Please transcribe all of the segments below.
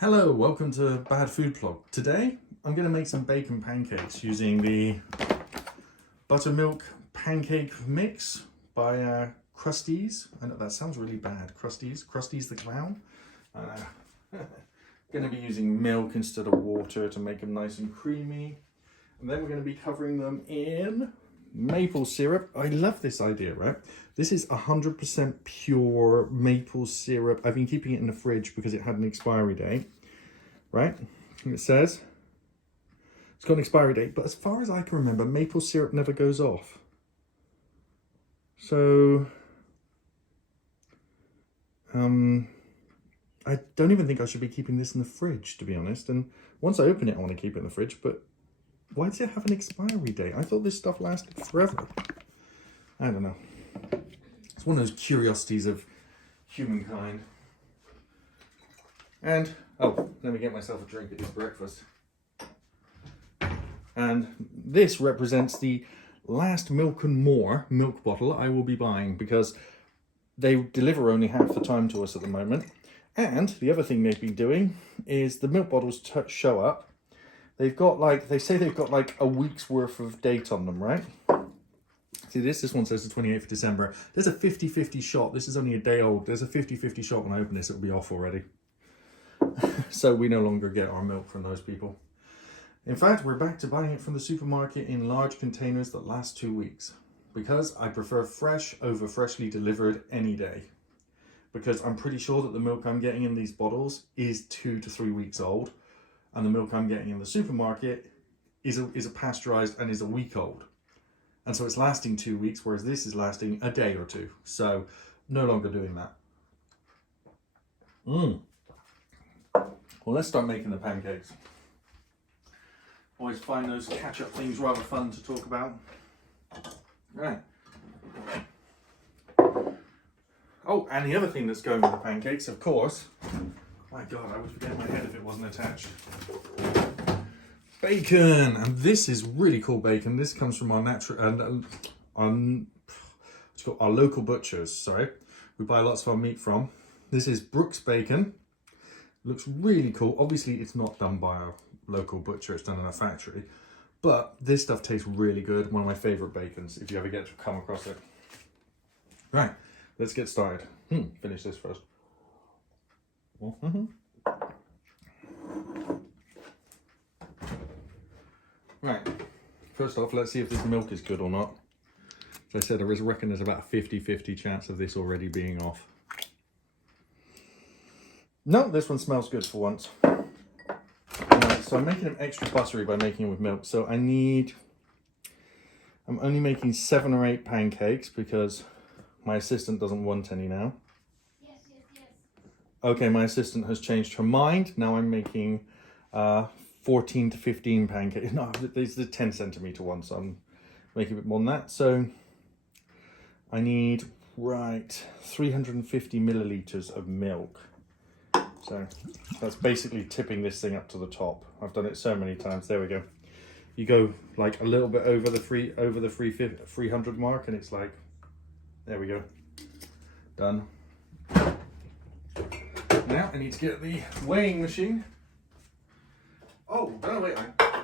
Hello, welcome to badfoodblog. Today I'm going to make some bacon pancakes using the buttermilk pancake mix by Krusteaz. I know that sounds really bad. Krusteaz the clown. Going to be using milk instead of water to make them nice and creamy. And then we're going to be covering them in maple syrup. I love this idea, right? This is 100% pure maple syrup. I've been keeping it in the fridge because it had an expiry date, right? And it says it's got an expiry date, but as far as I can remember, maple syrup never goes off. So, I don't even think I should be keeping this in the fridge, to be honest. And once I open it, I want to keep it in the fridge, but why does it have an expiry date? I thought this stuff lasted forever. I don't know. It's one of those curiosities of humankind. And, oh, let me get myself a drink. It is breakfast. And this represents the last Milk and More milk bottle I will be buying because they deliver only half the time to us at the moment. And the other thing they've been doing is the milk bottles show up. They've got they say they've got like a week's worth of date on them, right? See this one says the 28th of December. There's a 50-50 shot. This is only a day old. There's a 50-50 shot when I open this, it'll be off already. So we no longer get our milk from those people. In fact, we're back to buying it from the supermarket in large containers that last 2 weeks. Because I prefer fresh over freshly delivered any day. Because I'm pretty sure that the milk I'm getting in these bottles is 2 to 3 weeks old. And the milk I'm getting in the supermarket is a pasteurized and is a week old. And so it's lasting 2 weeks, whereas this is lasting a day or two. So no longer doing that. Well, let's start making the pancakes. Always find those catch-up things rather fun to talk about. Right. Oh, and the other thing that's going with the pancakes, of course, my God, I would forget my head if it wasn't attached. Bacon! And this is really cool bacon. This comes from our our local butchers, sorry. We buy lots of our meat from. This is Brooks bacon. Looks really cool. Obviously, it's not done by a local butcher. It's done in a factory. But this stuff tastes really good. One of my favorite bacons, if you ever get to come across it. Right, let's get started. Finish this first. Right, first off, let's see if this milk is good or not. As I said, I reckon there's about a 50-50 chance of this already being off. No, this one smells good for once. So I'm making them extra buttery by making them with milk. So I'm only making 7 or 8 pancakes because my assistant doesn't want any now. Yes. Okay, my assistant has changed her mind. Now I'm making 14 to 15 pancakes. No, these are the 10 centimeter ones, so I'm making a bit more than that. So I need, 350 milliliters of milk. So that's basically tipping this thing up to the top. I've done it so many times. There we go. You go like a little bit over the 300 mark, and it's like, there we go. Done. Now I need to get the weighing machine. Oh, no, wait.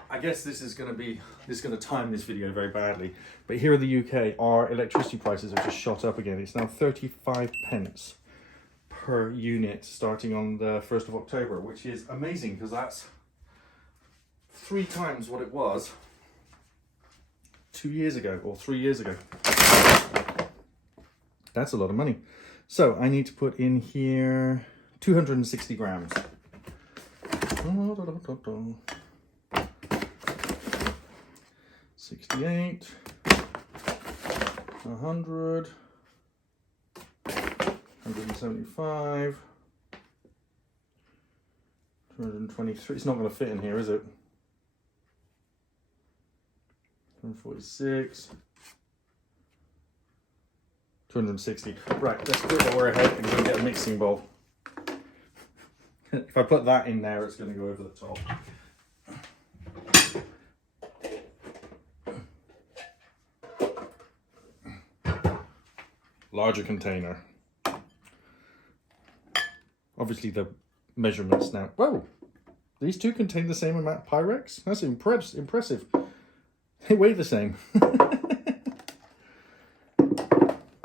I guess this is going to time this video very badly. But here in the UK, our electricity prices have just shot up again. It's now 35 pence per unit starting on the 1st of October, which is amazing because that's 3 times what it was 2 years ago or 3 years ago. That's a lot of money. So I need to put in here 260 grams. 68, 100, 175, 223. It's not going to fit in here, is it? 146, 260. Right, let's put it over ahead and go get a mixing bowl. If I put that in there, it's going to go over the top. Larger container. Obviously the measurements now. Whoa, these two contain the same amount of Pyrex? That's impressive. They weigh the same.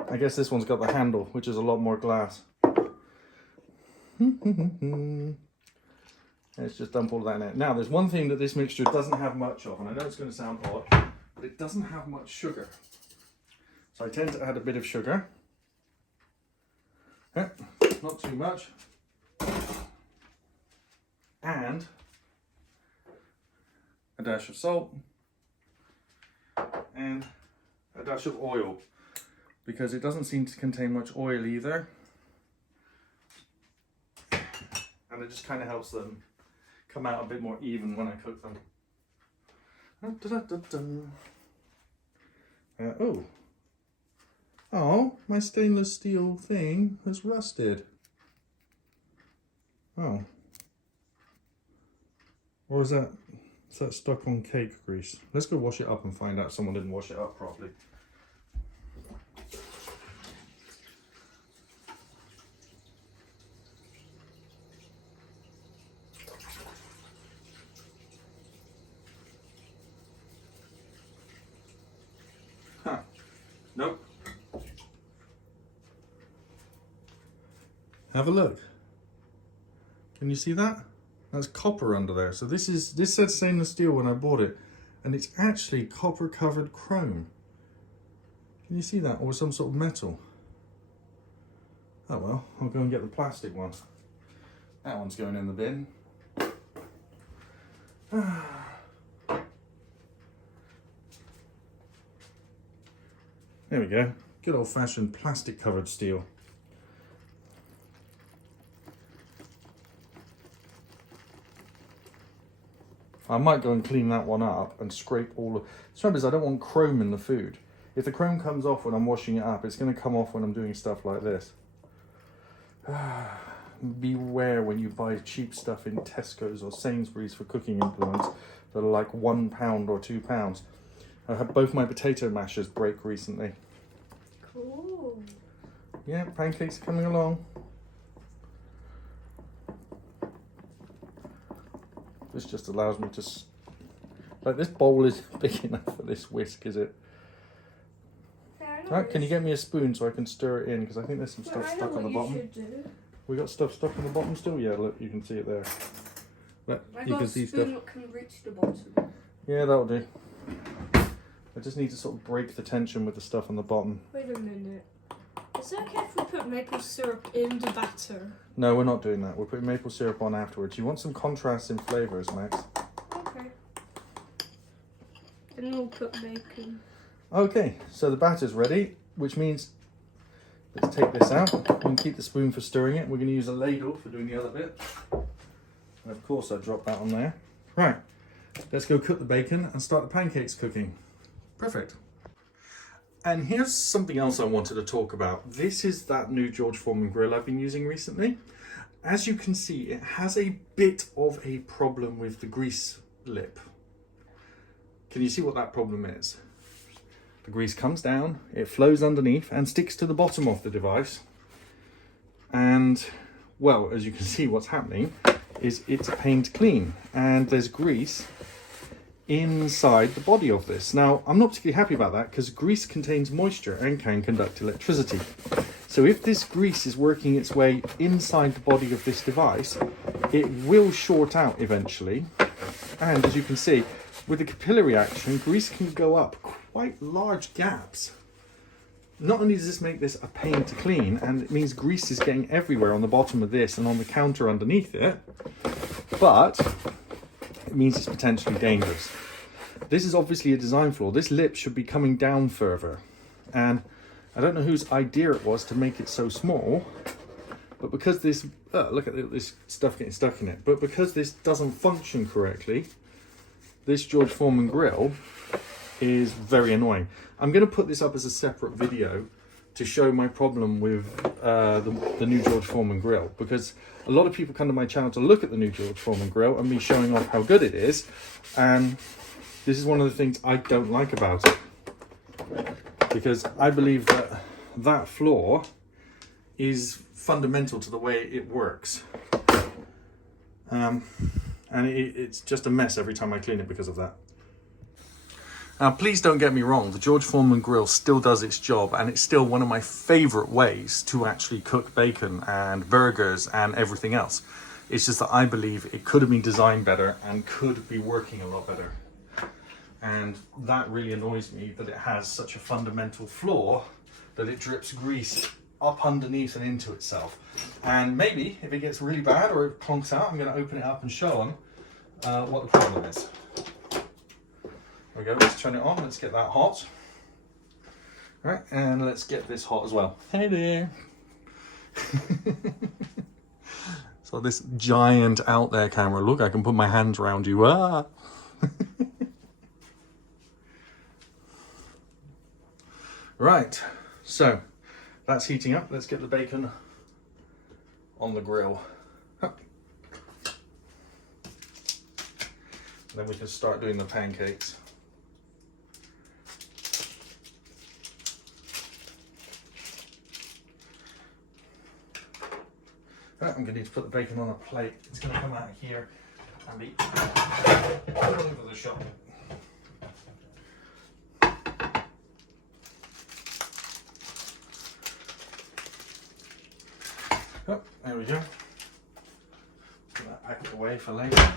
I guess this one's got the handle, which is a lot more glass. Let's just dump all of that in it. Now, there's one thing that this mixture doesn't have much of, and I know it's going to sound odd, but it doesn't have much sugar. So I tend to add a bit of sugar. Not too much. And a dash of salt. And a dash of oil. Because it doesn't seem to contain much oil either. And it just kind of helps them come out a bit more even when I cook them. Oh, my stainless steel thing has rusted. Oh. Or is that stuck on cake grease? Let's go wash it up and find out someone didn't wash it up properly. Huh. Nope. Have a look. Can you see that? That's copper under there. So this said stainless steel when I bought it, and it's actually copper covered chrome. Can you see that? Or some sort of metal. Oh well, I'll go and get the plastic one. That one's going in the bin. There we go. Good old fashioned plastic covered steel. I might go and clean that one up and scrape all of... The trouble is I don't want chrome in the food. If the chrome comes off when I'm washing it up, it's going to come off when I'm doing stuff like this. Beware when you buy cheap stuff in Tesco's or Sainsbury's for cooking implements that are like £1 or £2. I had both my potato mashers break recently. Cool. Yeah, pancakes are coming along. This just allows me to... Like, this bowl isn't big enough for this whisk, is it? Right, can you get me a spoon so I can stir it in? Because I think there's some stuff stuck on the bottom. We got stuff stuck on the bottom still? Yeah, look, you can see it there. But you can see stuff. That can reach the bottom. Yeah, that'll do. I just need to sort of break the tension with the stuff on the bottom. Wait a minute. Is it okay if we put maple syrup in the batter? No, we're not doing that. We're putting maple syrup on afterwards. You want some contrast in flavours, Max? Okay. Then we'll put bacon. Okay, so the batter's ready, which means let's take this out. We can keep the spoon for stirring it. We're going to use a ladle for doing the other bit. And of course I dropped that on there. Right, let's go cook the bacon and start the pancakes cooking. Perfect. And here's something else I wanted to talk about. This is that new George Foreman grill I've been using recently. As you can see, it has a bit of a problem with the grease lip. Can you see what that problem is? The grease comes down, it flows underneath and sticks to the bottom of the device. And, well, as you can see, what's happening is it's a pain to clean. And there's grease inside the body of this. Now, I'm not particularly happy about that because grease contains moisture and can conduct electricity. So if this grease is working its way inside the body of this device, it will short out eventually. And as you can see, with the capillary action, grease can go up quite large gaps. Not only does this make this a pain to clean, and it means grease is getting everywhere on the bottom of this and on the counter underneath it, but it means it's potentially dangerous. This is obviously a design flaw. This lip should be coming down further. And I don't know whose idea it was to make it so small, but because this, look at this stuff getting stuck in it, but because this doesn't function correctly, this George Foreman grill is very annoying. I'm going to put this up as a separate video to show my problem with the new George Foreman grill, because a lot of people come to my channel to look at the new George Foreman grill and me showing off how good it is, and this is one of the things I don't like about it, because I believe that that flaw is fundamental to the way it works. And it's just a mess every time I clean it because of that. Now, please don't get me wrong, the George Foreman grill still does its job, and it's still one of my favourite ways to actually cook bacon and burgers and everything else. It's just that I believe it could have been designed better and could be working a lot better. And that really annoys me, that it has such a fundamental flaw that it drips grease up underneath and into itself. And maybe if it gets really bad or it plonks out, I'm going to open it up and show them what the problem is. There we go, let's turn it on, let's get that hot. Right, and let's get this hot as well. Hey there. So this giant out there camera, look, I can put my hands around you. Ah. Right, so that's heating up. Let's get the bacon on the grill. Then we can start doing the pancakes. Right, I'm going to need to put the bacon on a plate. It's going to come out of here and be all over the shop. Oh, there we go. Put that packet away for later.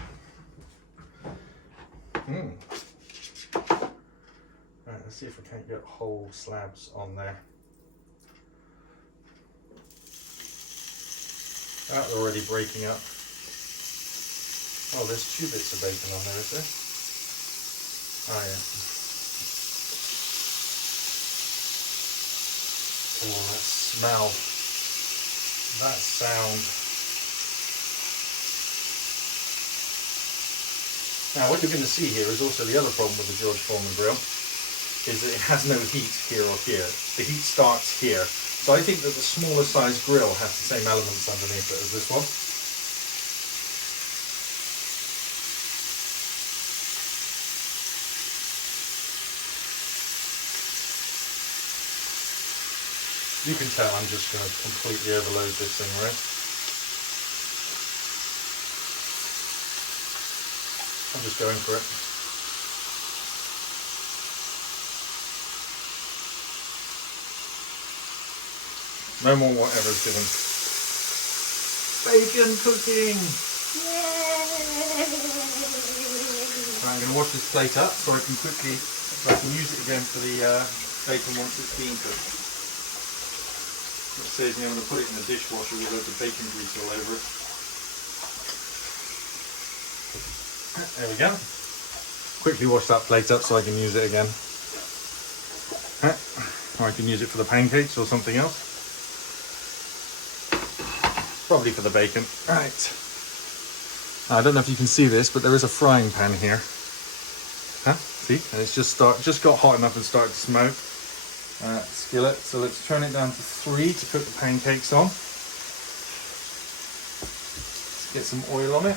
Right, let's see if we can't get whole slabs on there. That's already breaking up. Oh, there's 2 bits of bacon on there, is there? Oh yeah. Oh, that smell. That sound. Now what you're going to see here is also the other problem with the George Foreman grill, is that it has no heat here or here. The heat starts here. So I think that the smaller size grill has the same elements underneath it as this one. You can tell I'm just going to completely overload this thing, right? I'm just going for it. No more whatever's given. Bacon cooking! Yay! Right, I'm going to wash this plate up so I can use it again for the bacon once it's been cooked. It saves me having to put it in the dishwasher with loads of bacon grease all over it. There we go. Quickly wash that plate up so I can use it again. Or I can use it for the pancakes or something else. Probably for the bacon. Right. I don't know if you can see this, but there is a frying pan here. See? And it's just got hot enough and started to smoke. Skillet. So let's turn it down to 3 to cook the pancakes on. Let's get some oil on it.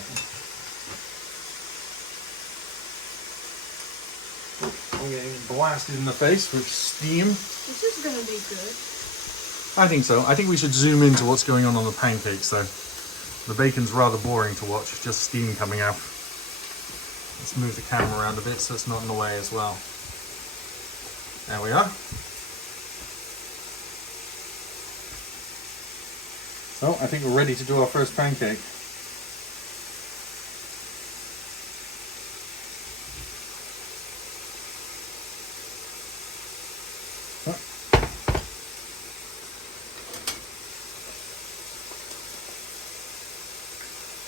I'm getting blasted in the face with steam. This is going to be good. I think so. I think we should zoom into what's going on the pancakes though. The bacon's rather boring to watch, just steam coming out. Let's move the camera around a bit so it's not in the way as well. There we are. So I think we're ready to do our first pancake.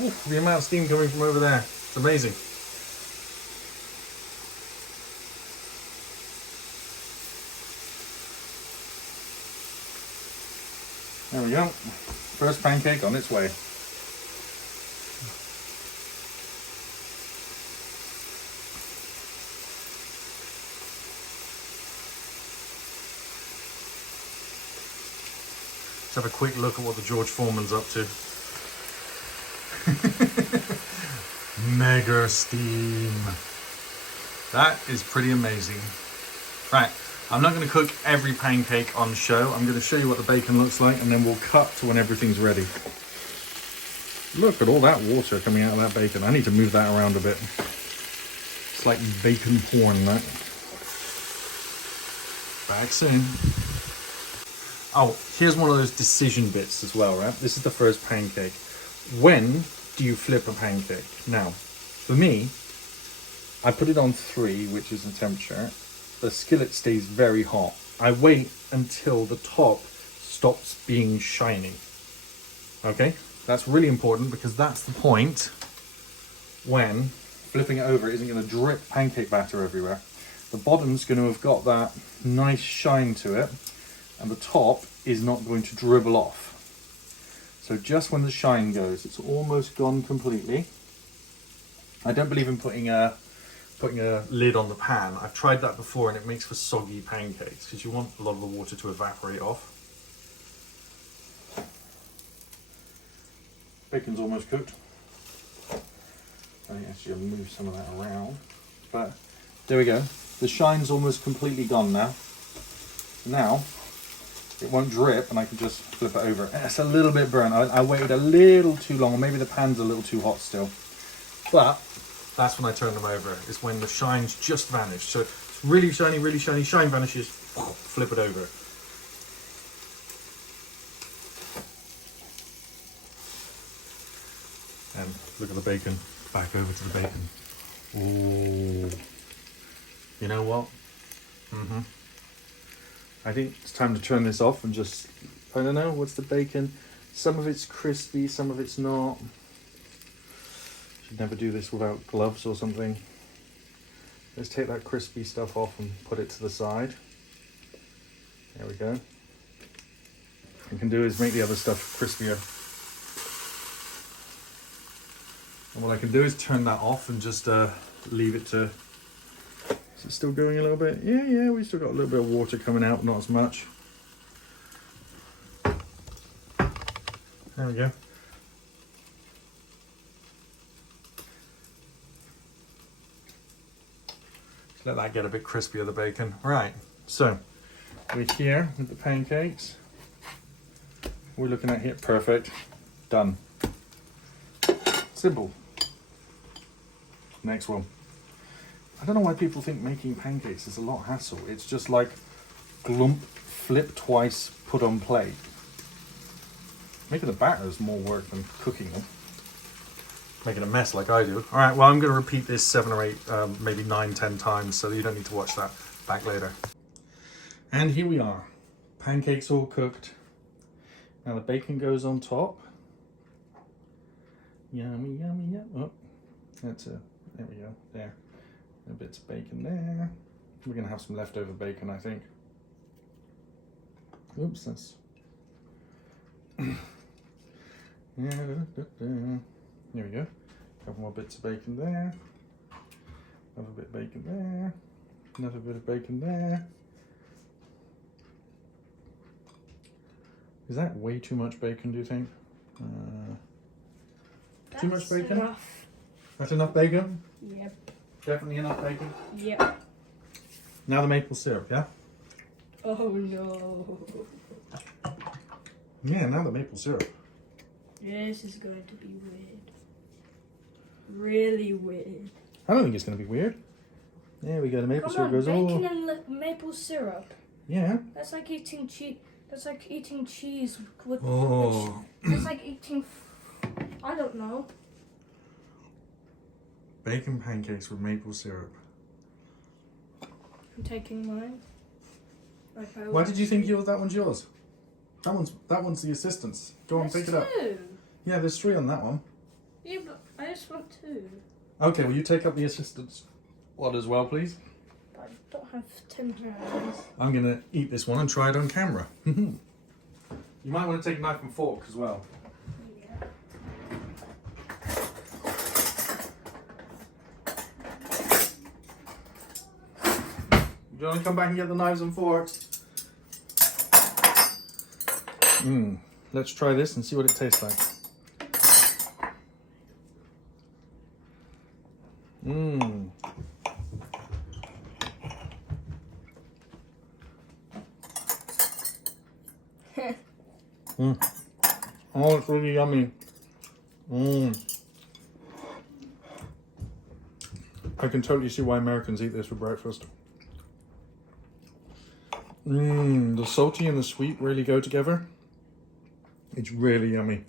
Ooh, the amount of steam coming from over there, it's amazing. There we go. First pancake on its way. Let's have a quick look at what the George Foreman's up to. Mega steam. That is pretty amazing. Right, I'm not going to cook every pancake on show. I'm going to show you what the bacon looks like and then we'll cut to when everything's ready. Look at all that water coming out of that bacon. I need to move that around a bit. It's like bacon porn, that. Back soon. Oh, here's one of those decision bits as well, right? This is the first pancake. When do you flip a pancake? Now, for me, I put it on 3, which is the temperature. The skillet stays very hot. I wait until the top stops being shiny. Okay? That's really important because that's the point when flipping it over isn't going to drip pancake batter everywhere. The bottom's going to have got that nice shine to it, and the top is not going to dribble off. So just when the shine goes, it's almost gone completely. I don't believe in putting a lid on the pan. I've tried that before and it makes for soggy pancakes because you want a lot of the water to evaporate off. Bacon's almost cooked. I think actually I'll move some of that around. But there we go. The shine's almost completely gone now. Now it won't drip and I can just flip it over. It's a little bit burnt. I waited a little too long, or maybe the pan's a little too hot still. But that's when I turn them over. It's when the shine's just vanished. So it's really shiny, shine vanishes, flip it over. And look at the bacon. Back over to the bacon. Ooh. You know what? I think it's time to turn this off and just, I don't know, what's the bacon? Some of it's crispy, some of it's not. Should never do this without gloves or something. Let's take that crispy stuff off and put it to the side. There we go. What you can do is make the other stuff crispier. And what I can do is turn that off and just leave it to... Is it still going a little bit? Yeah, we still got a little bit of water coming out, not as much. There we go. Just let that get a bit crispier, the bacon. Right, so we're here with the pancakes. We're looking at here, perfect, done. Simple. Next one. I don't know why people think making pancakes is a lot of hassle. It's just like glump, flip twice, put on plate. Making the batter is more work than cooking them. Making a mess like I do. All right, well, I'm going to repeat this 7 or 8, maybe 9, 10 times, so you don't need to watch that back later. And here we are. Pancakes all cooked. Now the bacon goes on top. Yummy, yummy, yum. Oh, that's a, there we go, there. A bit of bacon there. We're going to have some leftover bacon, I think. Oops, that's... yeah, there we go. A couple more bits of bacon there. Another bit of bacon there. Another bit of bacon there. Is that way too much bacon, do you think? Too much bacon? Enough. That's enough bacon? Yep. Definitely enough bacon? Yep. Now the maple syrup, yeah? Oh no. Yeah, now the maple syrup. This is going to be weird. Really weird. I don't think it's going to be weird. There we go, the maple syrup goes all... bacon and maple syrup. Yeah. That's like eating cheese. That's like eating cheese with... Oh. That's like eating... I don't know. Bacon pancakes with maple syrup. I'm taking mine. Like Why did you think that one's yours? That one's the assistant's. Go on, pick it up. Yeah, there's 3 on that one. Yeah, but I just want 2. Okay, will you take up the assistant's one as well, please? I don't have 10 hands. I'm going to eat this one and try it on camera. You might want to take a knife and fork as well. Yeah. You want to come back and get the knives and forks? Let's try this and see what it tastes like. Oh, it's really yummy. I can totally see why Americans eat this for breakfast. The salty and the sweet really go together. It's really yummy.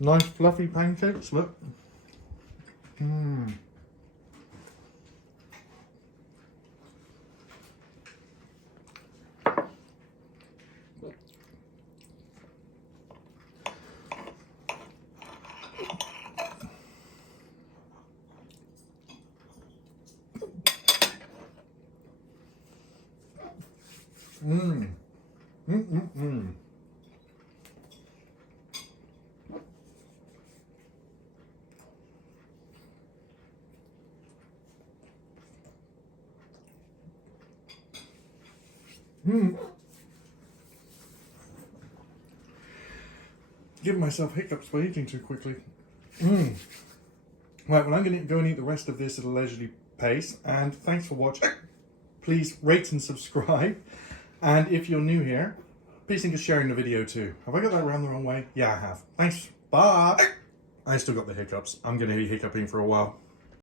Nice fluffy pancakes, look. Give myself hiccups by eating too quickly. Right, well, I'm going to go and eat the rest of this at a leisurely pace, and thanks for watching. Please rate and subscribe, and if you're new here, please think of sharing the video too. Have I got that around the wrong way? Yeah, I have. Thanks. Bye. I still got the hiccups. I'm going to be hiccuping for a while.